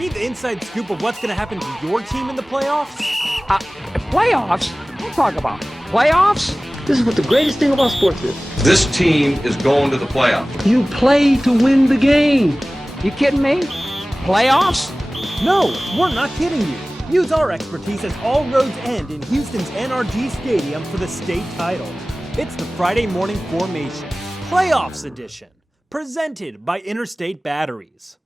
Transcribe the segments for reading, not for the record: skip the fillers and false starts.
Need the inside scoop of what's going to happen to your team in the playoffs? Playoffs? Don't talk about playoffs. This is what the greatest thing about sports is. This team is going to the playoffs. You play to win the game. You kidding me? Playoffs? No, we're not kidding you. Use our expertise as all roads end in Houston's NRG Stadium for the state title. It's the Friday Morning Formation, Playoffs Edition, presented by Interstate Batteries.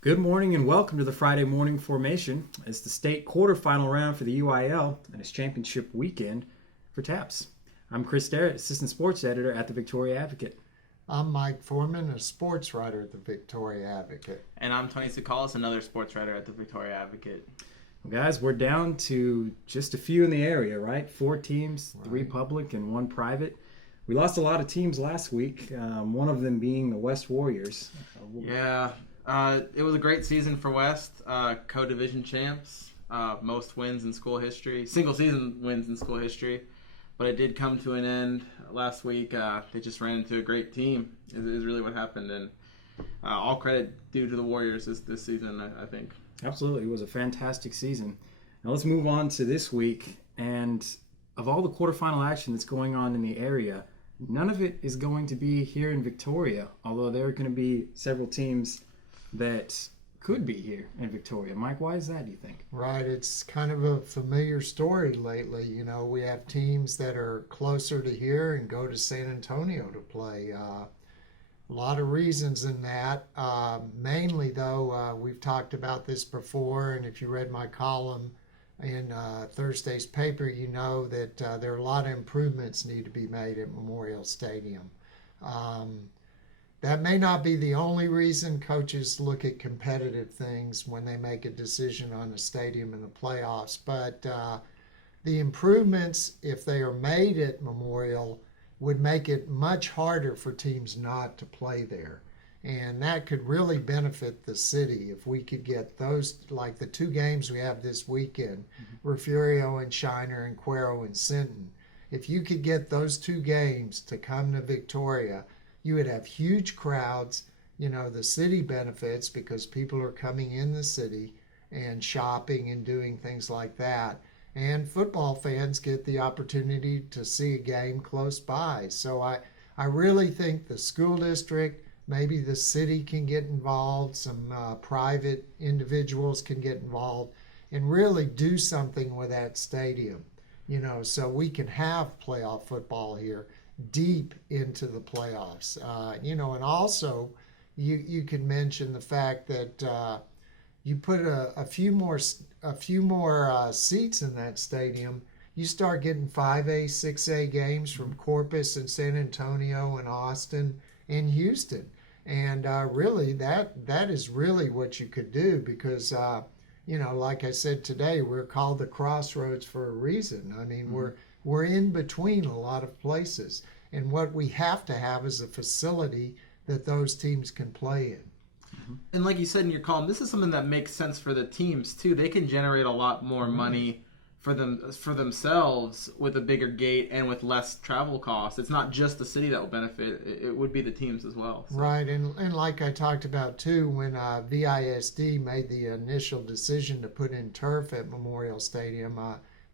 Good morning and welcome to the Friday Morning Formation. It's the state quarterfinal round for the UIL and it's championship weekend for TAPS. I'm Chris Derritt, Assistant Sports Editor at the Victoria Advocate. I'm Mike Foreman, a sports writer at the Victoria Advocate. And I'm Tony Tsoukalis, another sports writer at the Victoria Advocate. Well, guys, we're down to just a few in the area, right? 4 teams, 3 public and 1 private. We lost a lot of teams last week, one of them being the West Warriors. Yeah, it was a great season for West. Co-division champs, most wins in school history, single-season wins in school history. But it did come to an end last week. They just ran into a great team is really what happened. And all credit due to the Warriors this season, I think. Absolutely. It was a fantastic season. Now let's move on to this week. And of all the quarterfinal action that's going on in the area, none of it is going to be here in Victoria, although there are going to be several teams that could be here in Victoria. Mike, why is that, do you think? Right, it's kind of a familiar story lately. You know, we have teams that are closer to here and go to San Antonio to play. A lot of reasons in that. Mainly, though, we've talked about this before, and if you read my column in Thursday's paper, you know that there are a lot of improvements need to be made at Memorial Stadium. That may not be the only reason coaches look at competitive things when they make a decision on a stadium in the playoffs, but the improvements, if they are made at Memorial, would make it much harder for teams not to play there. And that could really benefit the city if we could get those, like the 2 games we have this weekend, Refugio and Shiner and Cuero and Sinton. If you could get those 2 games to come to Victoria, you would have huge crowds. You know, the city benefits because people are coming in the city and shopping and doing things like that. And football fans get the opportunity to see a game close by. So I really think the school district, maybe the city can get involved, some private individuals can get involved and really do something with that stadium, you know, so we can have playoff football here deep into the playoffs. You know, and also you can mention the fact that you put a few more seats in that stadium. You start getting 5A, 6A games from Corpus and San Antonio and Austin and Houston. And really, that is really what you could do because, you know, like I said today, we're called the Crossroads for a reason. I mean, we're in between a lot of places. And what we have to have is a facility that those teams can play in. And like you said in your column, this is something that makes sense for the teams, too. They can generate a lot more money for themselves with a bigger gate and with less travel costs. It's not just the city that will benefit. It would be the teams as well. So. Right, and like I talked about, too, when VISD made the initial decision to put in turf at Memorial Stadium,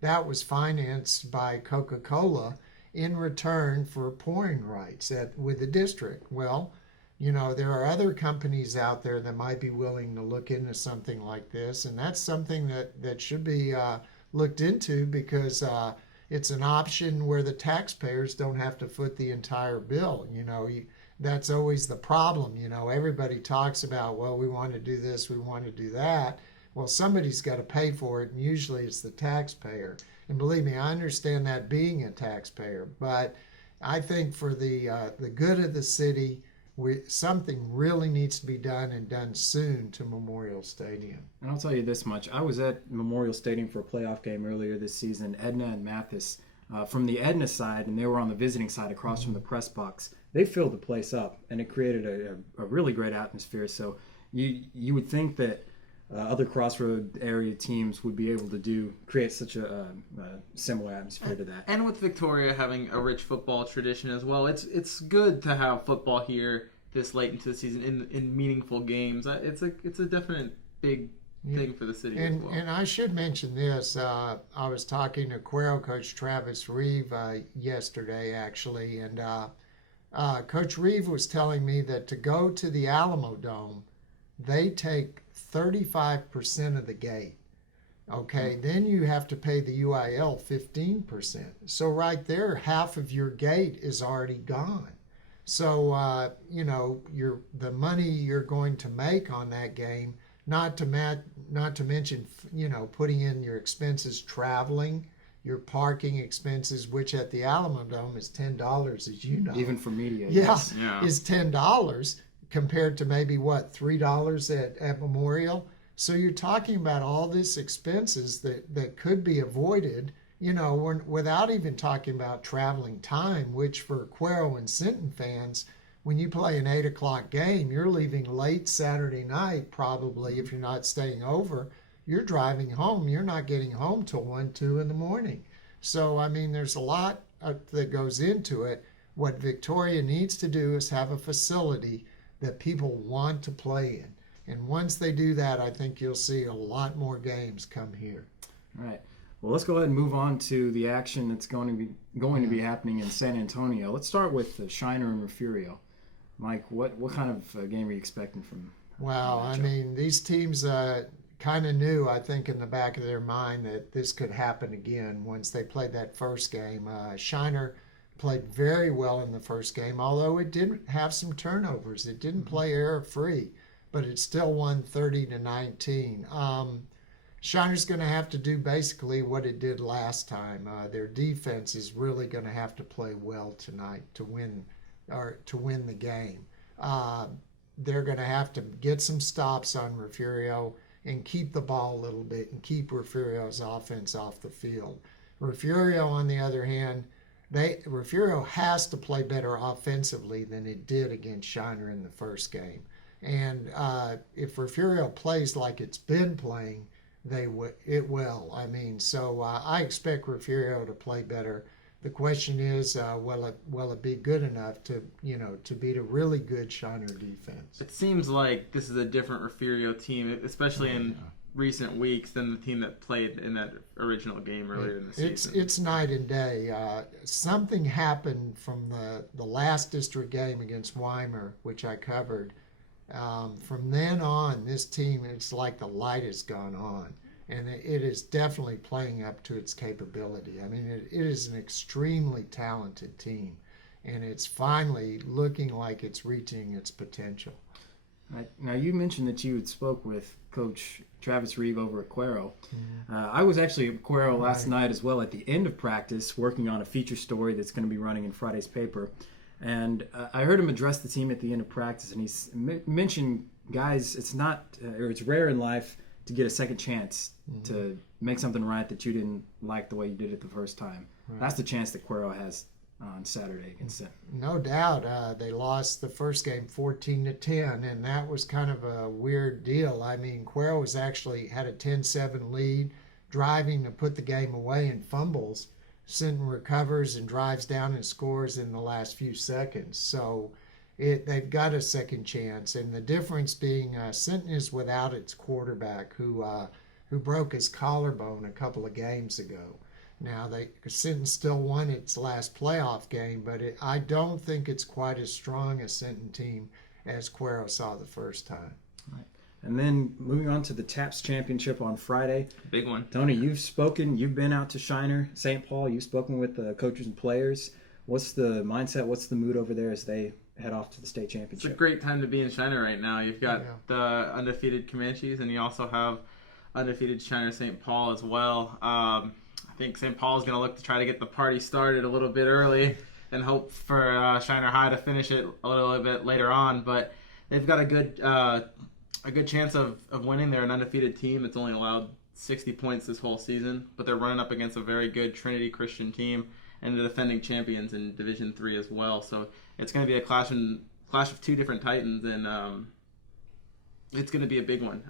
that was financed by Coca-Cola in return for pouring rights with the district. Well, you know, there are other companies out there that might be willing to look into something like this, and that's something that should be looked into because it's an option where the taxpayers don't have to foot the entire bill. You know, that's always the problem. You know, everybody talks about, well, we want to do this, we want to do that. Well, somebody's got to pay for it, and usually it's the taxpayer. And believe me, I understand that being a taxpayer, but I think for the good of the city, something really needs to be done and done soon to Memorial Stadium. And I'll tell you this much. I was at Memorial Stadium for a playoff game earlier this season. Edna and Mathis from the Edna side, and they were on the visiting side across from the press box. They filled the place up, and it created a really great atmosphere. So you would think that other crossroad area teams would be able to create such a similar atmosphere to that. And with Victoria having a rich football tradition as well, it's good to have football here this late into the season in meaningful games. It's a definite big thing for the city as well. And I should mention this. I was talking to Cuero coach Travis Reeve yesterday, actually, and Coach Reeve was telling me that to go to the Alamo Dome, they take 35% of the gate. Okay, then you have to pay the UIL 15%. So right there, half of your gate is already gone. So the money you're going to make on that game, not to mention putting in your expenses traveling, your parking expenses, which at the Alamo Dome is $10, as you know. Even for media. Yeah, Yes. is $10 compared to maybe $3 at Memorial. So you're talking about all these expenses that could be avoided, without even talking about traveling time, which for Cuero and Sinton fans, when you play an 8 o'clock game, you're leaving late Saturday night, probably, if you're not staying over. You're driving home. You're not getting home till 1, 2 in the morning. So, I mean, there's a lot that goes into it. What Victoria needs to do is have a facility that people want to play in. And once they do that, I think you'll see a lot more games come here. All right. Well, let's go ahead and move on to the action that's going to be happening in San Antonio. Let's start with Shiner and Refugio. Mike, what kind of game are you expecting from? Well, I mean, these teams kind of knew, I think, in the back of their mind that this could happen again once they played that first game. Shiner played very well in the first game, although it didn't have some turnovers. It didn't play error-free, but it still won 30-19. Shiner's going to have to do basically what it did last time. Their defense is really going to have to play well tonight to win the game. They're going to have to get some stops on Refugio and keep the ball a little bit and keep Refugio's offense off the field. Refugio, on the other hand, Refugio has to play better offensively than it did against Shiner in the first game. And if Refugio plays like it's been playing, it will. I mean, so I expect Refugio to play better. The question is, will it be good enough to beat a really good Shiner defense? It seems like this is a different Refugio team, especially in recent weeks, than the team that played in that original game earlier in the season. It's night and day. Something happened from the last district game against Weimar, which I covered. From then on, this team, it's like the light has gone on. And it is definitely playing up to its capability. I mean, it is an extremely talented team, and it's finally looking like it's reaching its potential. Right. Now, you mentioned that you had spoke with Coach Travis Reeve over at Cuero. I was actually at Cuero last night as well at the end of practice, working on a feature story that's going to be running in Friday's paper. And I heard him address the team at the end of practice, and he mentioned, guys, it's rare in life to get a second chance to make something right that you didn't like the way you did it the first time. Right. That's the chance that Cuero has on Saturday against them. No doubt. They lost the first game 14-10, and that was kind of a weird deal. I mean, Cuero had a 10-7 lead, driving to put the game away and fumbles. Sinton recovers and drives down and scores in the last few seconds. So they've got a second chance, and the difference being Sinton is without its quarterback who broke his collarbone a couple of games ago. Now, Sinton still won its last playoff game, but I don't think it's quite as strong a Sinton team as Cuero saw the first time. Right. And then moving on to the TAPS Championship on Friday. Big one. Tony, you've been out to Shiner, St. Paul. You've spoken with the coaches and players. What's the mindset? What's the mood over there as they head off to the state championship? It's a great time to be in Shiner right now. You've got the undefeated Comanches, and you also have undefeated Shiner St. Paul as well. I think St. Paul is going to look to try to get the party started a little bit early and hope for Shiner High to finish it a little bit later on. But they've got a good chance of winning. They're an undefeated team. It's only allowed 60 points this whole season, but they're running up against a very good Trinity Christian team and the defending champions in Division III as well. So it's going to be a clash of two different Titans, and it's going to be a big one.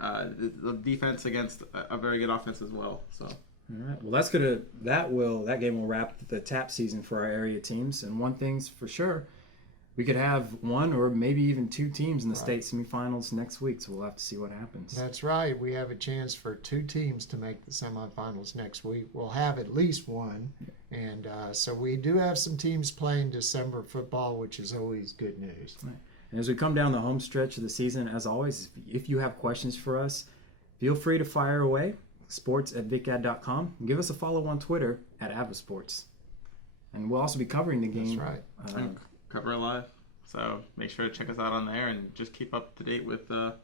The defense against a very good offense as well. So. All right. Well, that game will wrap the TAP season for our area teams. And one thing's for sure, we could have one or maybe even two teams in the state semifinals next week. So we'll have to see what happens. That's right. We have a chance for two teams to make the semifinals next week. We'll have at least one. And so we do have some teams playing December football, which is always good news. Right. And as we come down the home stretch of the season, as always, if you have questions for us, feel free to fire away, sports@vicad.com. And give us a follow on Twitter @avasports. And we'll also be covering the game. That's right. And cover it live. So make sure to check us out on there and just keep up to date with the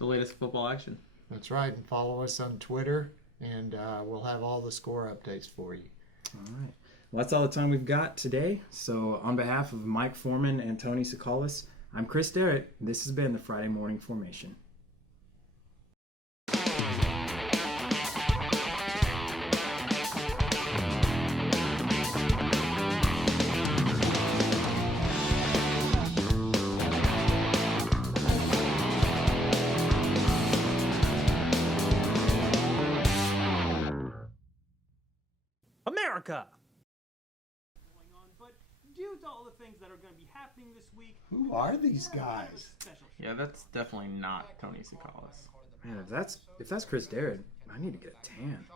latest football action. That's right. And follow us on Twitter, and we'll have all the score updates for you. All right. Well, that's all the time we've got today. So on behalf of Mike Foreman and Tony Sakalis, I'm Chris Derritt. This has been the Friday Morning Formation. America! But due to all the things that are going to be happening this week, Who are these guys? Yeah, that's definitely not Tony Sakalis. Man, if that's Chris Derritt, I need to get a tan.